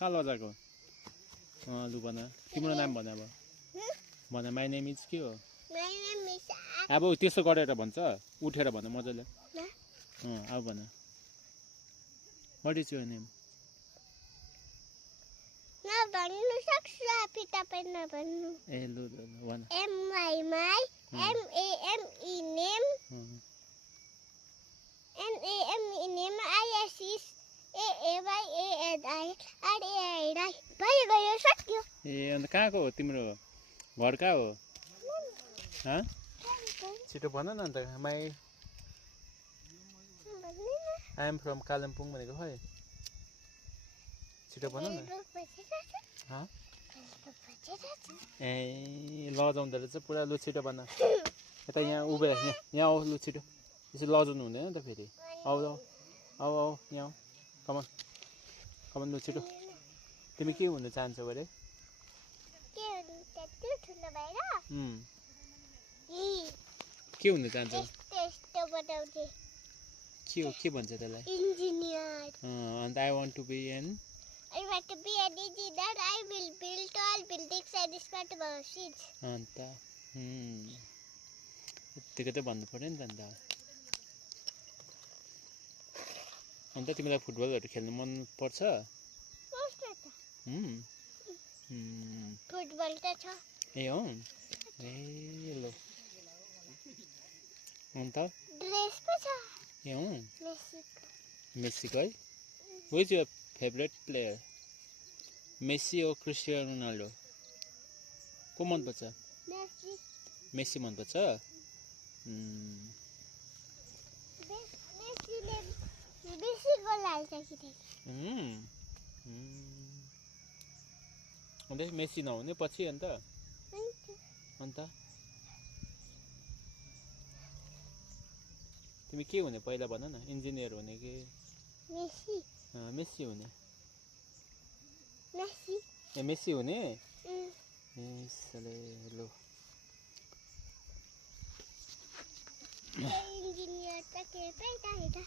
कहाँ लजाको लु भन तिम्रो नाम भन अब भन माई नेम इज के हो अब त्यसो गरेर भन्छ उठेर भन मजाले अब भन वाट इज योर नेम नभन्नु सक्छ आफै तपाईँ नभन्नु ए लु भन MY NAME ISIS AAYANI RAI भयो सक्यो ए अन्त कहाँको हो तिम्रो घर कहाँ हो छिटो भन न and my I am from Kalimpong भनेको खै छिटो भन न ए लजाउँदो रहेछ पुरा लु छिटो भन यता यहाँ उभिएर यहाँ आऊ लु छिटो यसरी लजाउनु हुँदैन नि त फेरि आऊ आऊ आऊ आऊ यहाँ आऊ कमन लु छिटो तिमी के हुन चाहन्छौ अरे के हुन चाहन्छौ के हो के भन्छ त्यसलाई engineer and I want to be an I want to be an engineer. I will build tall buildings and smart machines. अन्त यतिको त भन्नु पर्यो नि त अन्त तिमीलाई फुटबलहरू खेल्नु मन पर्छ फुटबल त छ ए हो ए ल अन्त ड्रेस पो छ ए हो मेसीको है who is your favourite player Messi हो क्रिस्टियानो रोनाल्डो को मनपर्छ मेसी मनपर्छ अन्त मेसी नहुने पछि अन्त तिमी के हुने पहिला भन न इन्जिनियर हुने कि मेसी हुने ए मेसी हुने लु इन्जिनियर त के